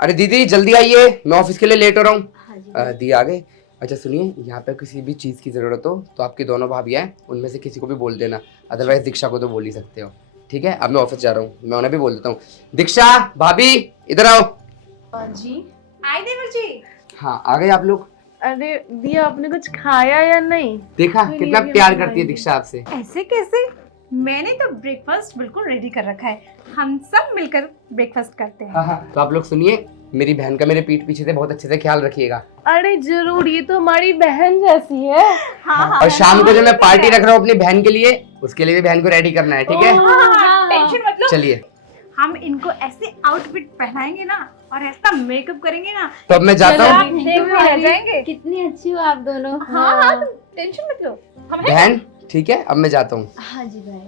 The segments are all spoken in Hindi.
अरे दीदी जल्दी आइए, मैं ऑफिस के लिए लेट हो रहा हूँ। हाँ दी आ गए। अच्छा सुनिए, यहाँ पे किसी भी चीज़ की ज़रूरत हो तो आपकी दोनों भाभियाँ हैं, उनमें से किसी को भी बोल देना, अदरवाइज दीक्षा को तो बोल ही सकते हो। ठीक है, अब मैं ऑफिस जा रहा हूँ, मैं उन्हें भी बोल देता हूँ। दीक्षा भाभी इधर आओ। जी आए देवर जी। हाँ आ गए आप लोग। अरे दिया, आपने कुछ खाया या नहीं? देखा नहीं, कितना अभी प्यार हम करती है खाएंगे। दीक्षा आपसे। ऐसे कैसे? मैंने तो ब्रेकफास्ट बिल्कुल रेडी कर रखा है, हम सब मिलकर ब्रेकफास्ट करते हैं। हाँ तो आप लोग सुनिए, मेरी बहन का मेरे पीठ पीछे से बहुत अच्छे से ख्याल रखिएगा। अरे जरूर, ये तो हमारी बहन जैसी है। हाँ और शाम को जो मैं पार्टी रख रहा हूँ अपनी बहन के लिए, उसके लिए भी बहन को रेडी करना है, ठीक है? टेंशन मत लो। चलिए हम इनको ऐसे आउटफिट पहनाएंगे ना और ऐसा मेकअप करेंगे ना, तो अब मैं जाता आप हूँ। देख में रह जाएंगे। कितनी अच्छी हो आप दोनों। हाँ तुम टेंशन मत लो, हम हैं। बहन ठीक है, अब मैं जाता हूँ। हाँ जी भाई।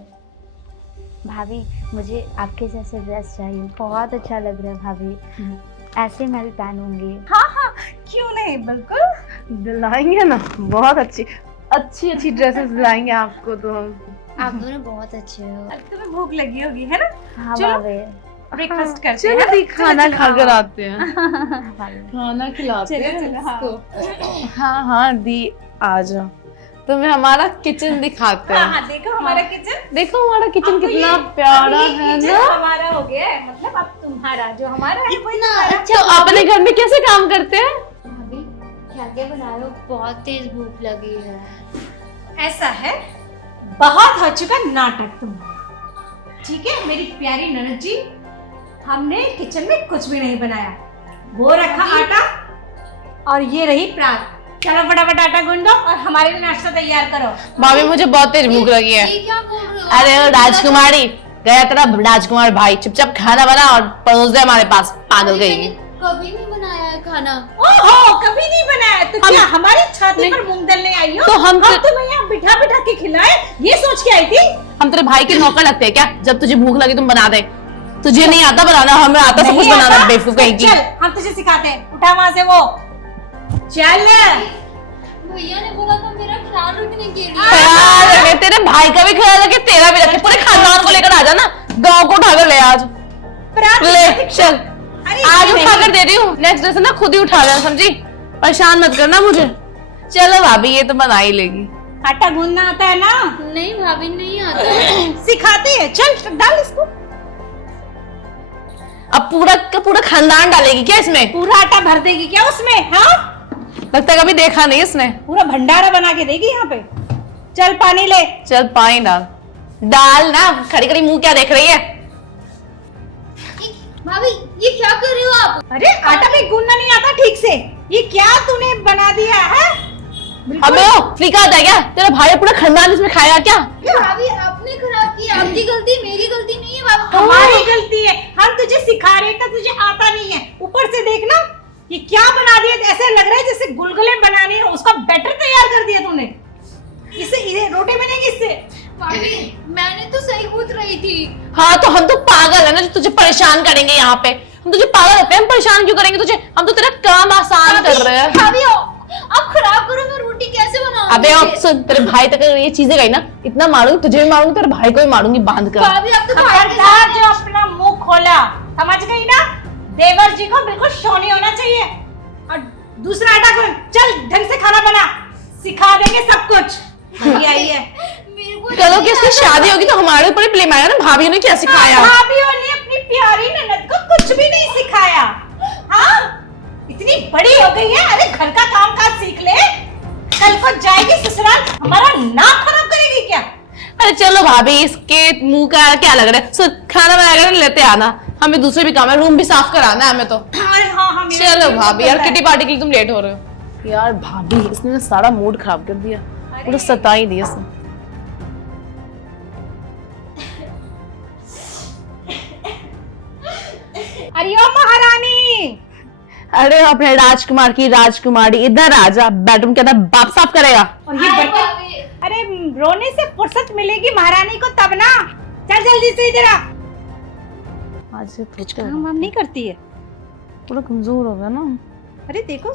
भाभी मुझे आपके जैसे ड्रेस चाहिए, बहुत अच्छा लग रहा है भाभी, ऐसे मैं भी पहनूंगी। हाँ क्यों नहीं, बिल्कुल दिलाएंगे ना, बहुत अच्छी अच्छी ड्रेसेस दिलाएंगे आपको तो हम। आप दोनों बहुत अच्छे हो। अब तुम्हें भूख लगी होगी है ना, हाँ चलो। भाभी। ब्रेकफास्ट करते चलो हैं। दी, खाना खा कर आते हैं, हाँ भाभी। खाना खिलाते चलो, हैं चलो, हाँ। इसको। हाँ दी आ जाओ, तुम्हें हमारा किचन दिखाते हाँ हैं। हाँ देखो हमारा किचन। देखो हमारा किचन अब तो कितना ये- प्यारा अब ये है किचन ना। हमारा हो गया है, मतलब अब तुम्हारा जो हमारा है वही इतना तुम्हारा। अच्छा। तो अपने घर में कैसे काम करते हैं? भाभी क्या क्या बना रहे हो, बहुत तेज भूख लगी है। ऐसा है, बहुत हो चुका नाटक तुम्हारा, ठीक है मेरी प्यारी ननद जी। हमने किचन में कुछ भी नहीं बनाया, वो रखा आटा और ये रही प्रात। चलो फटाफट आटा गूंद दो और हमारे लिए नाश्ता तैयार करो। भाभी मुझे बहुत तेज भूख लगी है। ये क्या बोल रहे हो? अरे ओ राजकुमारी, गया तेरा राजकुमार भाई, चुपचाप खाना बना और परोस दे हमारे पास, पागल मैंने कहेगी। कभी नहीं बनाया है खाना। ओहो कभी नहीं बनाया तो क्या हमारी छाती पर मूंग दलने आई हो? तो हम तुम्हें यहाँ बिठा बिठा के खिलाए, ये सोच के आई थी? हम तेरे भाई के नौकर लगते हैं क्या? जब तुझे भूख लगी तुम बना दे। तुझे नहीं आता बनाना, हमें आता सब कुछ नहीं बनाना, आता? बेवकूफ कहीं की। चल हम तुझे सिखाते हैं, उठा वहां से वो। चल भैया ने बोला था मेरा ख्याल रखने के लिए। ख्याल रखे, तेरे भाई का भी ख्याल रखे, तेरा भी रखे, पूरे खानदान को लेकर आ जाना, गांव को उठाकर ले आज। ले चल, आज उठा कर दे रही हूँ, नेक्स्ट डे से ना खुद ही उठा लेना, समझी? परेशान मत करना मुझे। चलो भाभी, ये तो बना ही लेगी। आटा गूंदना आता है ना? नहीं भाभी नहीं आता है। सिखाते हैं, चल डाल इसको। अब पूरा का पूरा खानदान डालेगी क्या इसमें? पूरा आटा भर देगी क्या उसमें? हाँ लगता है कभी देखा नहीं इसने। पूरा भंडारा बना के देगी यहाँ पे। चल पानी ले। चल पानी डाल, डाल ना, खड़ी खड़ी मुंह क्या देख रही है? भाभी ये क्या कर रही हो आप? अरे आटा भी गूंदना नहीं आता ठीक से, ये क्या तूने बना दिया है? अबे ओ फ्रीका आता है क्या? तेरा भाई पूरा खानदान इसमें खाएगा क्या? भाभी आपने खराब की, आपकी गलती, मेरी गलती नहीं है भाभी। हमारी गलती है, हम तुझे सिखा रहे थे, तुझे आता नहीं है। ऊपर से देखना ये क्या बना दिया, ऐसे लग रहा है जैसे गुलगुले बनाने हैं, उसका बैटर तैयार कर दिया तूने। इसे रोटी बनेगी इससे। भाभी मैंने तो सही कूद रही थी। हाँ तो हम तो पागल है ना जो तुझे परेशान करेंगे यहाँ पे। हम तुझे पागल होते हैं, हम परेशान क्यों करेंगे तुझे? हम तो तेरा काम आसान कर रहे हैं। भाभी आप खराब करो, मैं रोटी कैसे बनाऊंगी? अबे अब सुन, तेरे भाई तक अगर ये चीजें गई ना, इतना मारूंगी, तुझे भी मारूंगी, तेरे भाई को भी मारूंगी बांध कर। भाभी आप तो भाई के खबरदार जो अपना मुंह खोला, समझ गई ना? देवर जी को बिल्कुल शोनी होना चाहिए। और दूसरा आटा गूंद, चल ढंग से खाना बना, सिखा देंगे सब कुछ। ये आई है। मेरे को कलो कि इसकी शादी होगी तो हमारे ऊपर ही ब्लेम आएगा ना, भाभी ने क्या सिखाया? भाभीयों ने अपनी प्यारी ननद को कुछ भी नहीं सिखाया। हाँ इतनी बड़ी हो गई है, अरे घर का काम काज सीख ले, कल को जाएगी ससुराल, हमारा नाक खराब करेगी क्या? अरे चलो भाभी, इसके मुंह का क्या लग रहा है? सुन, खाना बनाकर लेते आना, हमें दूसरे भी काम है, रूम भी साफ कराना है हमें तो। अरे हाँ हाँ चलो भाभी, यार किटी पार्टी के लिए तुम लेट हो रहे हो। यार भाभी इसने सारा मूड खराब कर दिया, पूरा सता ही दिया इसने। अरे ओ महारानी, अरे अपने राजकुमार की राजकुमारी, इधर आजा, बेडरूम के अंदर बाप साफ करेगा। और ये बर्तन, अरे रोने से फुर्सत मिलेगी महारानी को तब ना। चल जल्दी से इधर आ। आज से कुछ काम वाम नहीं करती है। पूरा कमजोर हो गया ना। अरे देखो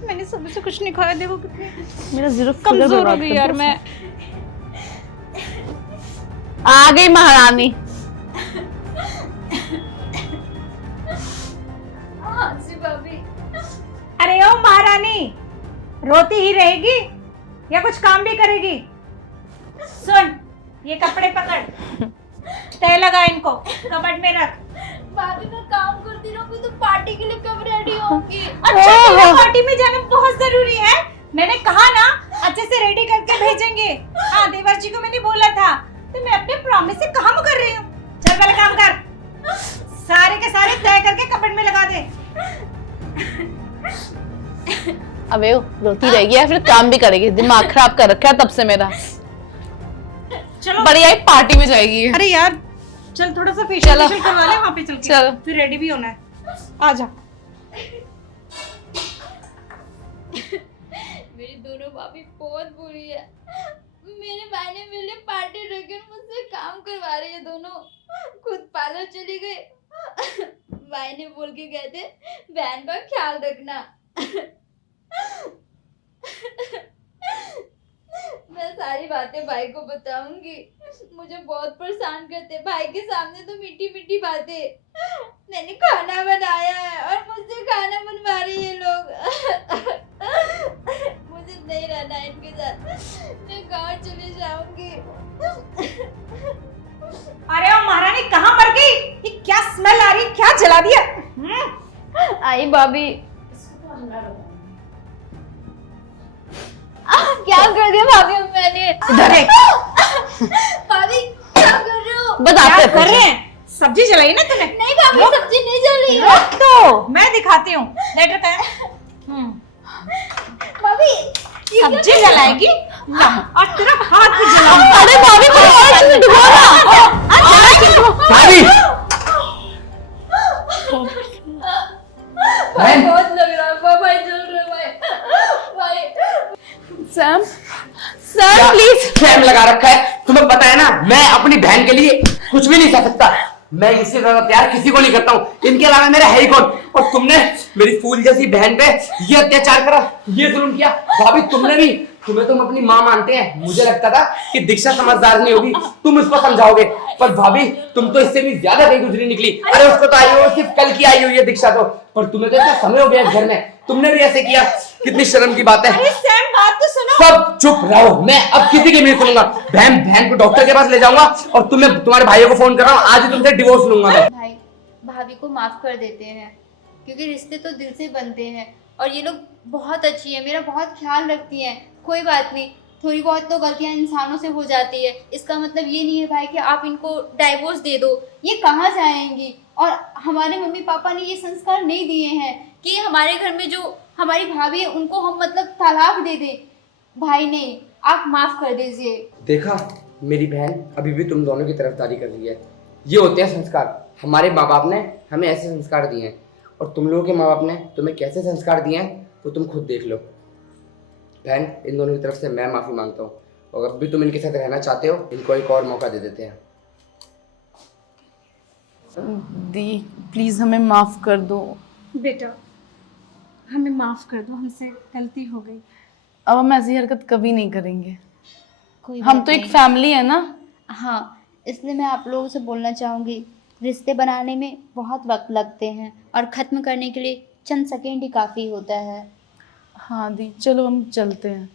मैंने सुबह से कुछ नहीं खाया, देखो कितनी मेरा जीरो कमजोर हो गई यार मैं। आ गई महारानी। महारानी रोती ही रहेगी या कुछ काम भी करेगी? सुन, ये कपड़े पकड़, तय लगा इनको, कबर्ड में रख। भाभी मैं काम करती रहूंगी तो पार्टी के लिए कब रेडी होंगी? अच्छा, तुम्हें पार्टी में जाना बहुत जरूरी है। मैंने कहा ना, अच्छे से रेडी करके भेजेंगे। हाँ, देवर जी को मैंने बोला था, तो मैं अपने प्रॉमिस से कहाँ मुकर रही हूँ। चल पहले काम कर, सारे के सारे तय करके कपड़ में लगा दे। अबे वो रोती रहेगी या फिर काम भी करेगी? दिमाग खराब कर रखा है तब से मेरा। चलो बढ़िया ही पार्टी में जाएगी। अरे यार चल, थोड़ा सा फेशियल चलो। करवा ले वहाँ पे चल के। चलो। फिर रेडी भी होना है, आ जा। मेरी दोनों भाभी बहुत बुरी है। मेरे भाई ने मेरे लिए पार्टी रखी और मुझसे काम करवा रही है दोनों। खुद पार्लर चली गई। भाई ने बोल के गए थे बहन का ख्याल रखना। मैं सारी बातें भाई को बताऊंगी। मुझे बहुत परेशान करते भाई के सामने तो मीठी मीठी बातें। मैंने खाना बनाया है और मुझसे खाना बनवा रही है लोग। मुझे नहीं रहना है इनके साथ, मैं गांव चली जाऊंगी। अरे ओ महारानी कहाँ मर गई? ये क्या स्मेल आ रही है? क्या जला दिया? आई भाभी, क्या कर दिया भाभी मैंने? इधर है। भाभी क्या कर रहे हो? बताते क्या कर रहे हैं? सब्जी जलाई ना तूने? नहीं भाभी, सब्जी नहीं जल रही है। रख दो, मैं दिखाती हूँ। लेटर पे भाभी ये क्या सब्जी जलाएगी ला, और तेरा हाथ भी जलाऊंगी। अरे भाभी कोई और चीज़ ढूंढो ना। भाभी भाई बहुत लग रहा है, भाई जल रहा है भाई। Sam, Sam please. फ्रेम लगा रखा है, तुम्हें पता है ना, मैं अपनी बहन के लिए कुछ भी नहीं कर सकता। मैं इससे ज्यादा प्यार किसी को नहीं करता हूँ, इनके अलावा मेरा है ही कौन। और तुमने मेरी फूल जैसी बहन पे ये अत्याचार करा, ये जुल्म किया। भाभी तुमने भी, तुम्हें तुम अपनी माँ मानते हैं। मुझे लगता था कि दीक्षा समझदार नहीं होगी, तुम इसको समझाओगे, पर भाभी तुम तो इससे भी ज्यादा गई गुजरी निकली। अरे उसको तो आई हो, सिर्फ कल की आई हुई है दीक्षा तो, पर तुम्हें तो इतना समय हो गया इस घर में, तुमने भी ऐसे किया। कितनी शर्म की बात है। अरे सैम बात तो सुनो। सब चुप रहो, मैं अब किसी की नहीं सुनूंगा। बहन को डॉक्टर के पास ले जाऊंगा और तुम्हें तुम्हारे भाइयों को फोन कर रहा हूँ, आज ही तुमसे डिवोर्स लूंगा मैं। भाई भाभी को माफ कर देते हैं, क्योंकि रिश्ते तो दिल से बनते हैं और ये लोग बहुत अच्छी है, मेरा बहुत ख्याल रखती हैं। कोई बात नहीं, थोड़ी बहुत तो गलतियां इंसानों से हो जाती है, इसका मतलब ये नहीं है भाई कि आप इनको डाइवोर्स दे दो। ये कहाँ जाएंगी? और हमारे मम्मी पापा ने ये संस्कार नहीं दिए हैं कि हमारे घर में जो हमारी भाभी है उनको हम मतलब तलाक दे दें। भाई नहीं, आप माफ कर दीजिए। देखा, मेरी बहन अभी भी तुम दोनों की तरफदारी कर रही है। ये होते हैं संस्कार। हमारे माँ बाप ने हमें ऐसे संस्कार दिए हैं, और तुम लोगों के माँ बाप ने तुम्हें कैसे संस्कार दिए हैं तो तुम खुद देख लो। बहन, इन दोनों की तरफ से मैं माफ़ी मांगता हूँ, और अब भी तुम इनके साथ रहना चाहते हो, इनको एक और मौका दे देते हैं। दी प्लीज हमें माफ कर दो। बेटा हमें माफ कर दो, हमसे गलती हो गई। अब हम ऐसी हरकत कभी नहीं करेंगे। कोई हम बात तो एक नहीं। फैमिली है ना। हाँ, इसलिए मैं आप लोगों से बोलना चाहूँगी, रिश्ते बनाने में बहुत वक्त लगते हैं और ख़त्म करने के लिए चंद सेकेंड ही काफ़ी होता है। हाँ दी, चलो हम चलते हैं।